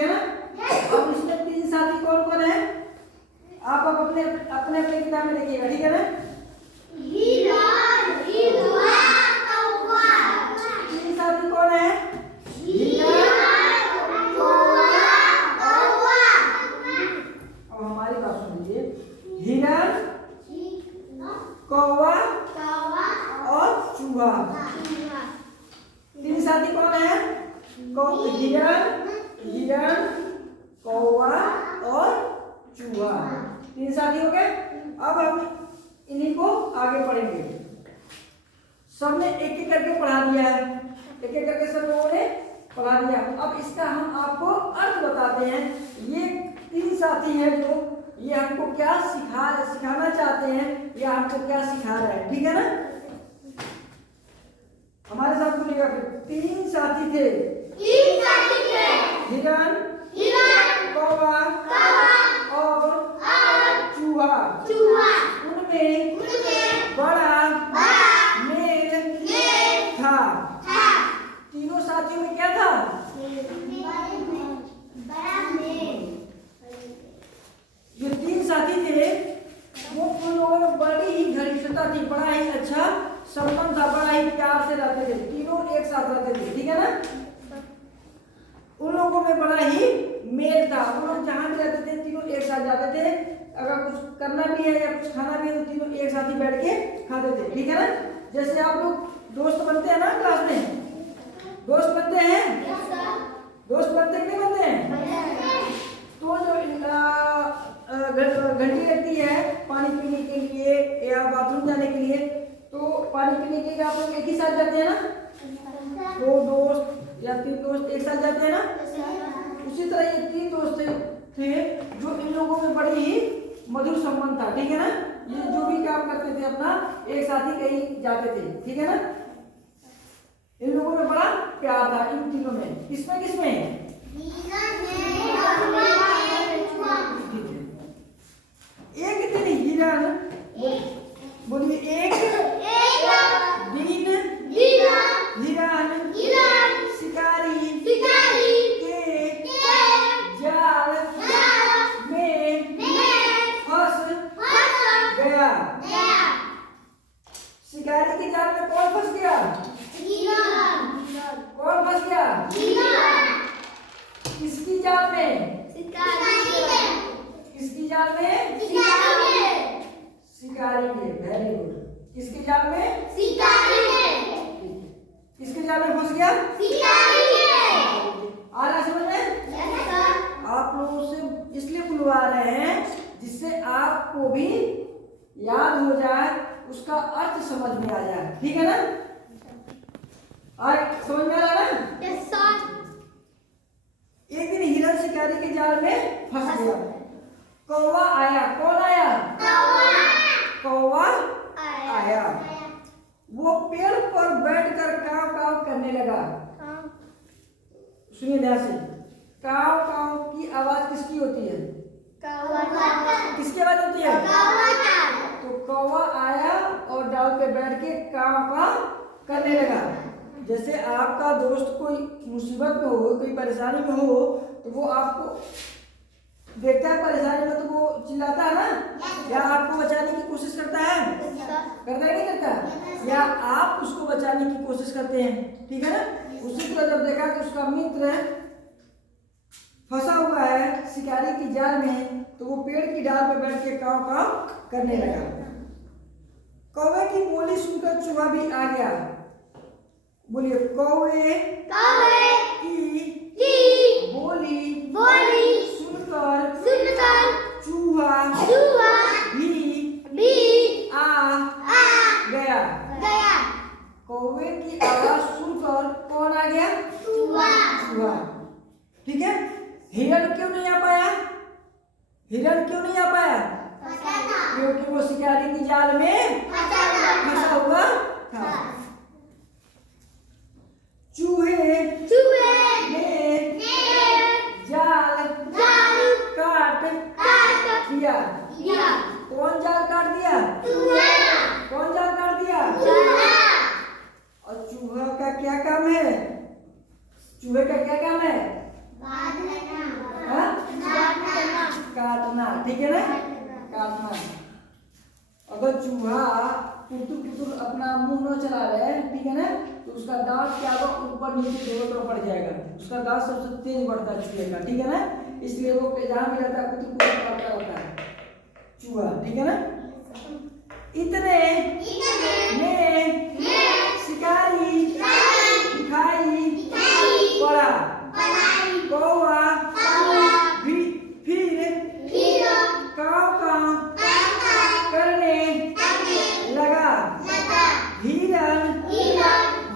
है ना। अब इसमें 3 साथी कौन कौन है, आप अपने अपने अपने किताब में देखिएगा, ठीक है ना। हिरण, हिरवा, कौवा। 3 साथी कौन है, हिरण, कौवा, कौवा। अब हमारी बात सुन लीजिए, हिरण, कौवा कौवा और चूहा। 3 साथी कौन है, हिरण, हिरण, कौवा और चूहा। 3 साथी हो गए। अब हम इन्हीं को आगे पढ़ेंगे। सबने एक एक करके पढ़ा दिया है, एक एक करके सब लोगों ने पढ़ा दिया। अब इसका हम आपको अर्थ बताते हैं। ये 3 साथी हैं जो ये हमको क्या सिखाना चाहते हैं, या हमको क्या सिखा रहे हैं, ठीक है ना। हमारे साथ बोलिएगा फिर। 3 साथी थे, हिरण, कौवा और चूहा। उनमें बड़ा मेल था। तीनों साथियों में क्या था, जो 3 साथी थे वो उन लोगों में बड़ी ही घनिष्ठता थी, बड़ा ही अच्छा संबंध था, बड़ा ही प्यार से रहते थे, तीनों एक साथ रहते थे, ठीक है ना। उन लोगों में बड़ा ही मेल था, वो लोग जहाँ भी रहते थे तीनों एक साथ जाते थे। अगर कुछ करना भी है या कुछ खाना भी है तो तीनों एक साथ ही बैठ के खाते थे, ठीक है ना। जैसे आप लोग दोस्त बनते हैं ना, क्लास में दोस्त बनते हैं, दोस्त बनते कि नहीं बनते हैं। तो जो घंटी लगती है पानी पीने के लिए या बाथरूम जाने के लिए, तो पानी पीने के लिए आप लोग एक ही साथ जाते हैं ना, 2 दोस्त या 3 दोस्त एक साथ जाते हैं ना। उसी तरह ये 3 दोस्त थे जो इन लोगों में बड़ी ही मधुर संबंध था, ठीक है ना। ये जो भी काम करते थे अपना एक साथ ही कहीं जाते थे, ठीक है ना। इन लोगों में बड़ा प्यार था, इन तीनों में। किसमें किसमें, एक दिन हिरण, बोलिए एक दिन हिरण शिकारी के जाल में फंस गया। शिकारी के जाल में कौन फंस गया, कौन फंस गया, किसकी जाल में, किसकी जाल में, शिकारी के। Very good. किसके जाल में, किसके जाल में फंस गया, आ रहा समझ में। आप लोगों से इसलिए बुलवा रहे हैं जिससे आपको भी याद हो जाए, उसका अर्थ समझ में आ जाए, ठीक है ना। आज समझ में आ रहा है ना। एक दिन हिरण शिकारी के जाल में फंस गया। कौवा आया, कौन आया, कौवा आया। वो पेड़ पर बैठकर काव काव करने लगा। सुनिए ध्यान से, काव काव की आवाज किसकी होती है, किसकी आवाज होती है, तो कौवा आया और डाल पे बैठ के काव काव करने लगा। जैसे आपका दोस्त कोई मुसीबत में हो, कोई परेशानी में हो, तो वो आपको देखता है परेशानी में तो वो चिल्लाता है ना, या आपको बचाने की कोशिश करता है, करता है नहीं करता, या आप उसको बचाने की कोशिश करते हैं, ठीक है ना। उसी तरह जब देखा कि उसका मित्र फंसा हुआ है शिकारी की जाल में, तो वो पेड़ की डाल पर बैठ के काव काव करने लगा। कौवे की बोली सुनकर चूहा भी आ गया। बोलिए, कौवे की बोली सुनकर चूहा भी आ गया। कौवे की आवाज सुनकर कौन आ गया, चूहा, ठीक है। हिरण क्यों नहीं आ पाया, हिरण क्यों नहीं आ पाया, क्योंकि वो शिकारी की जाल में फंसा हुआ था। चूहे ने जाल काट दिया। कौन जाल काट दिया, कौन जाल काट दिया, और चूहा का क्या काम है, चूहे का क्या काम है, हाँ? काटना, ठीक है ना, काटना। अगर चूहा पुतुल अपना मुंह न चला रहे, ठीक है ना, तो उसका दांत क्या होगा, ऊपर नीचे दोनों तरफ बढ़ जाएगा। उसका दांत सबसे तेज बढ़ता है चूहे का, ठीक है ना, इसलिए वो जहाँ भी रहता है पुतुल काटता होता है चूहा, ठीक है ना। इतने में शिकारी दिखाई पड़ा, कौवा फिर काव काव करने लगा, हिरन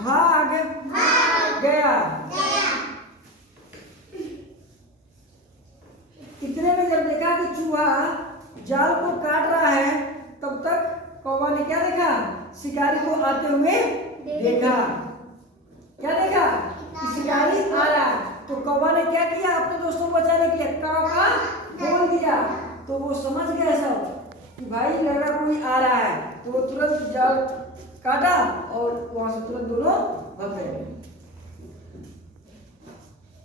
भाग गया। इतने में जब देखा कि चूहा जाल को काट रहा है, तब तक कौवा ने क्या देखा, शिकारी को आते हुए देखा। क्या देखा कि शिकारी आ रहा है, तो कौवा ने क्या किया, अपने दोस्तों को बचाने के लिए काव का बोल दिया। तो वो समझ गया सब कि भाई लग रहा कोई आ रहा है, तो वो तुरंत जाल काटा और वहां से तुरंत दोनों भाग गए।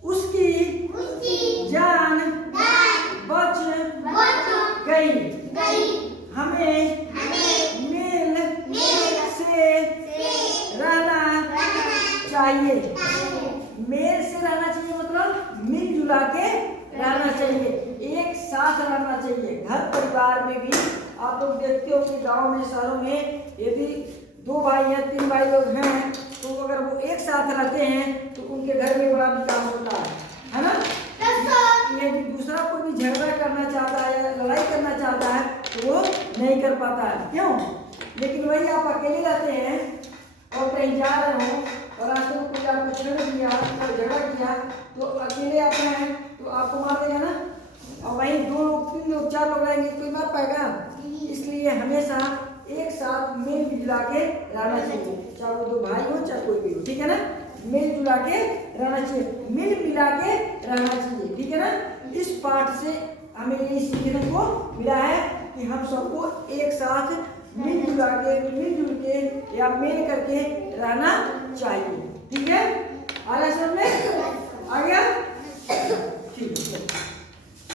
उसकी जान बच गई। हमें मिल से रहना चाहिए। मेल से रहना चाहिए मतलब मिलजुला के रहना चाहिए, एक साथ रहना चाहिए। घर परिवार में भी आप लोग देखते हो कि गांव में, शहरों में यदि 2 भाई या 3 भाई लोग हैं, तो अगर वो एक साथ रहते हैं तो उनके घर में बड़ा विकास होता है ना। यदि दूसरा कोई भी झगड़ा करना चाहता है या लड़ाई करना चाहता है तो वो नहीं कर पाता है, क्यों। लेकिन वही आप अकेले रहते हैं और कहीं जा रहे हो और रास्ते में कोई आपको छेड़ दिया, झगड़ा किया, तो अकेले आप हैं तो आपको मार देगा ना। और वहीं 2 लोग, 3 लोग, 4 लोग रहेंगे, कोई मार पाएगा। इसलिए हमेशा एक साथ मिल जुला के रहना चाहिए, चाहे वो 2 भाई हो चाहे कोई भी हो, ठीक है ना। मिल जुला के रहना चाहिए, मिल मिला के रहना चाहिए, ठीक है ना। इस पाठ से हमें ये सीखने को मिला है कि हम सबको एक साथ मिलजुला के, मिलजुल के या मिल करके रहना चाहिए, ठीक है। आ गया समझ में, आ गया, ठीक है।